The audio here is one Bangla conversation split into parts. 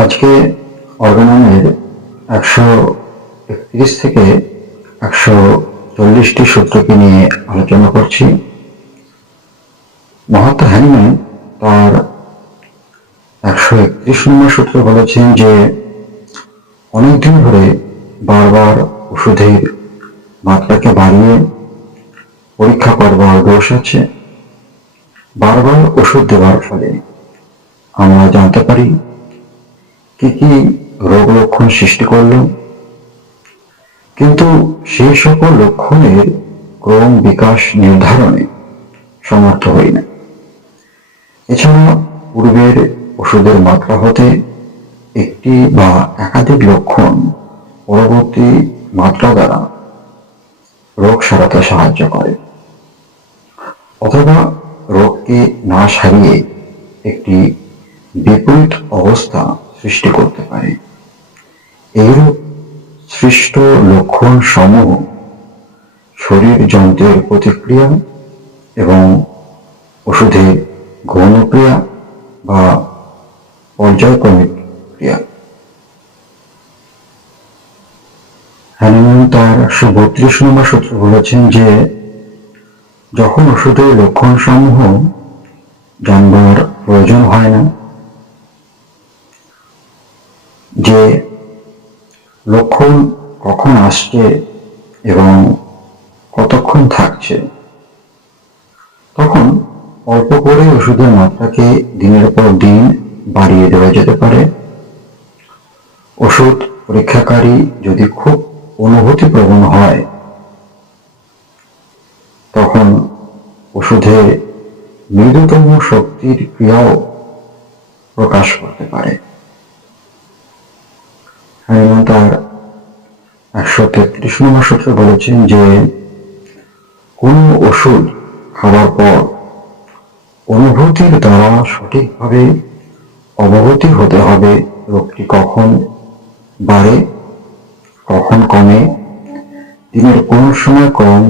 আজকে অর্গাননের 131 থেকে 140টি সূত্রকে নিয়ে আলোচনা করছি। মহাত্মা হ্যানিম্যান তার 131 নম্বর সূত্রে বলেছেন যে অনেকদিন ধরে বারবার ওষুধের মাত্রাকে বাড়িয়ে পরীক্ষা করবার দোষ আছে। বারবার ওষুধ দেওয়ার ফলে আমরা জানতে পারি কি কি রোগ লক্ষণ সৃষ্টি করল, কিন্তু সেই সকল লক্ষণের ক্রম বিকাশ নির্ধারণে সমর্থ হই না। এছাড়া পূর্বের ওষুধের মাত্রা হতে একটি বা একাধিক লক্ষণ পরবর্তী মাত্রা দ্বারা রোগ সারাতে সাহায্য করে, অথবা রোগকে না সারিয়ে একটি বিপরীত অবস্থা সৃষ্টি করতে পারে। এইরূপ সৃষ্ট লক্ষণ সমূহ শরীর যন্ত্রের প্রতিক্রিয়া এবং ওষুধের গৌণক্রিয়া বা পর্যায়ক্রমিক ক্রিয়া। হ্যানিম্যান তার 132 নম্বর সূত্র বলেছেন যে যখন ওষুধের লক্ষণ সমূহ জানবার প্রয়োজন হয় না, যে লক্ষণ কখন আসছে এবং কতক্ষণ থাকছে, তখন অল্প করে ওষুধের মাত্রাকে দিনের পর দিন বাড়িয়ে দেওয়া যেতে পারে। ওষুধ পরীক্ষাকারী যদি খুব অনুভূতিপ্রবণ হয়, তখন ওষুধে মৃদুতম শক্তির ক্রিয়াও প্রকাশ করতে পারে। হ্যানিম্যান তার 133 নম্বর সূত্রে বলেছেন যে কোন ওষুধ খাওয়ার পর অনুভূতির দ্বারা সঠিকভাবে অবগতি হতে হবে রোগটি কখন বাড়ে, কখন কমে, দিনের কোন সময় কম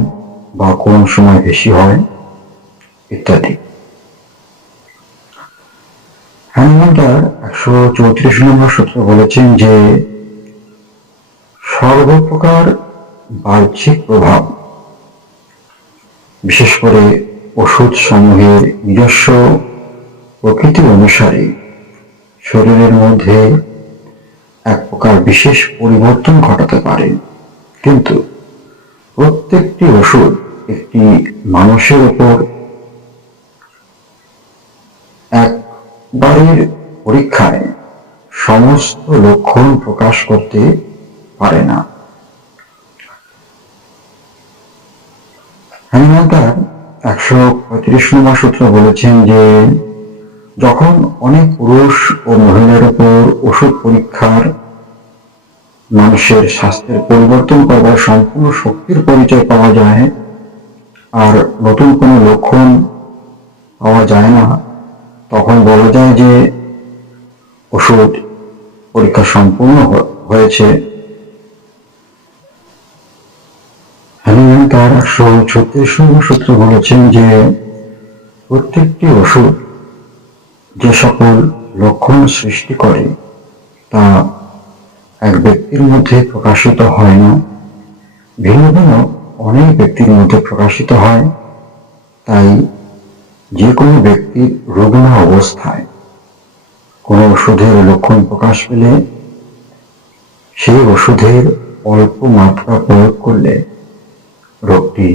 বা কোন সময় বেশি হয় ইত্যাদি। হ্যানিম্যান তার 134 নম্বর সূত্রে বলেছেন যে সর্বপ্রকার বাহ্যিক প্রভাব, বিশেষ করে ওষুধ সমূহের নিজস্ব প্রকৃতি অনুসারে শরীরের মধ্যে এক প্রকার বিশেষ পরিবর্তন ঘটাতে পারে, কিন্তু প্রত্যেকটি ওষুধ একটি মানুষের উপর একবারের পরীক্ষায় সমস্ত লক্ষণ প্রকাশ করতে পারে না। হ্যানিম্যান তার 135 নম্বর সূত্র বলেছেন যে যখন অনেক পুরুষ ও মহিলার উপর ওষুধ পরীক্ষার মানুষের স্বাস্থ্যের পরিবর্তন করবার সম্পূর্ণ শক্তির পরিচয় পাওয়া যায় আর নতুন কোনো লক্ষণ পাওয়া যায় না, তখন বলা যায় যে ওষুধ পরীক্ষা সম্পূর্ণ হয়েছে। হ্যানিম্যান তার 136 নম্বর সূত্রে বলেছেন যে প্রত্যেকটি ওষুধ যে সকল লক্ষণ সৃষ্টি করে তা এক ব্যক্তির মধ্যে প্রকাশিত হয় না, ভিন্ন ভিন্ন অনেক ব্যক্তির মধ্যে প্রকাশিত হয়। তাই যে কোনো ব্যক্তির রুগ্ন অবস্থায় কোনো ওষুধের লক্ষণ প্রকাশ পেলে সেই ওষুধের অল্প মাত্রা প্রয়োগ করলে রোগটি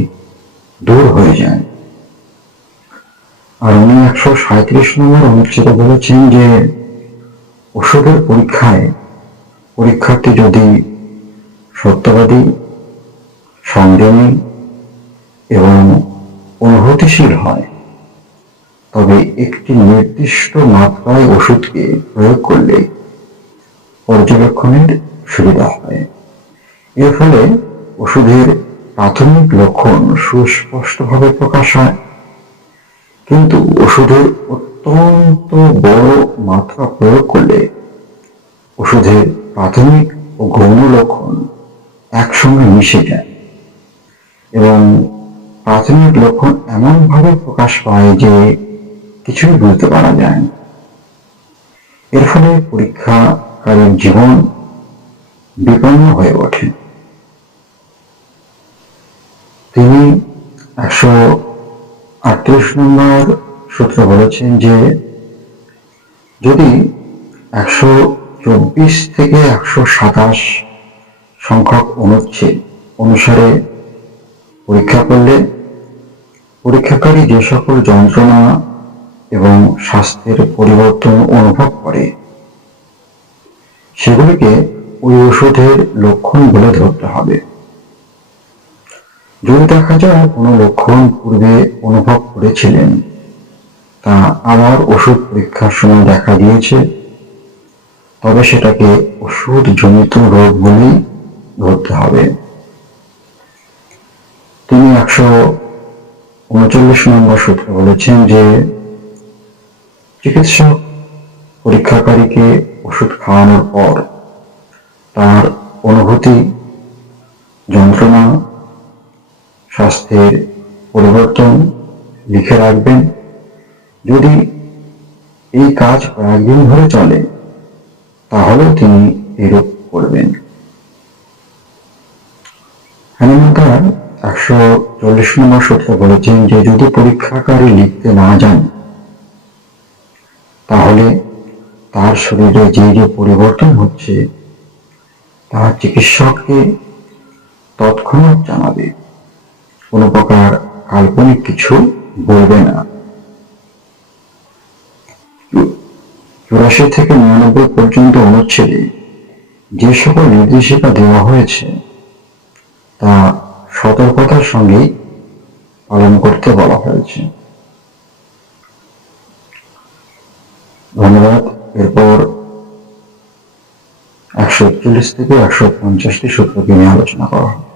দূর হয়ে যায়। আর উনি 137 নম্বর অনুচ্ছেদে বলেছেন যে ওষুধের পরীক্ষায় পরীক্ষার্থী যদি সত্যবাদী, সংযমী এবং অনুভূতিশীল হয়, তবে একটি নির্দিষ্ট মাত্রায় ওষুধকে প্রয়োগ করলে পর্যবেক্ষণের সুবিধা হয়। এর ফলে ওষুধের প্রাথমিক লক্ষণ সুস্পষ্টভাবে প্রকাশ হয়, কিন্তু ওষুধের অত্যন্ত বড় মাত্রা প্রয়োগ করলে ওষুধের প্রাথমিক ও গৌণ লক্ষণ একসঙ্গে মিশে যায় এবং প্রাথমিক লক্ষণ এমনভাবে প্রকাশ পায় যে কিছুই বুঝতে পারা যায় না। এর ফলে পরীক্ষাকারীর জীবন বিপন্ন হয়ে ওঠে। তিনি 138 নম্বর সূত্রে বলেছেন যে যদি 124 থেকে 127 সংখ্যক অনুচ্ছেদ অনুসারে পরীক্ষা করলে পরীক্ষাকারী যে সকল যন্ত্রণা এবং স্বাস্থ্যের পরিবর্তন অনুভব করে সেগুলিকে ওই ওষুধের লক্ষণ বলে ধরতে হবে। যদি দেখা যায় কোনো লক্ষণ পূর্বে অনুভব করেছিলেন তা আবার ওষুধ পরীক্ষার সময় দেখা দিয়েছে, তবে সেটাকে ওষুধ জনিত রোগ বলেই ধরতে হবে। তিনি 139 নম্বর সূত্রে বলেছেন যে চিকিৎসক পরীক্ষাকারীকে ওষুধ খাওয়ানোর পর তার অনুভূতি, যন্ত্রণা, স্বাস্থ্যের পরিবর্তন লিখে রাখবেন। যদি এই কাজ কয়েকদিন ধরে চলে তাহলে তিনি এরূপ করবেন। হ্যানিম্যান 140 নম্বর সূত্রে বলেছেন যে যদি পরীক্ষাকারী লিখতে না যান তাহলে তার শরীরে যে যে পরিবর্তন হচ্ছে তা চিকিৎসককে তৎক্ষণাৎ জানাবে, কোনো প্রকার কাল্পনিক কিছু বলবে না। 84 থেকে 99 পর্যন্ত অনুচ্ছেদে যে সকল নির্দেশিকা দেওয়া হয়েছে তা সতর্কতার সঙ্গে পালন করতে বলা হয়েছে। ধন্যবাদ। এরপর 141 থেকে 150টি সূত্রকে নিয়ে আলোচনা করা হবে।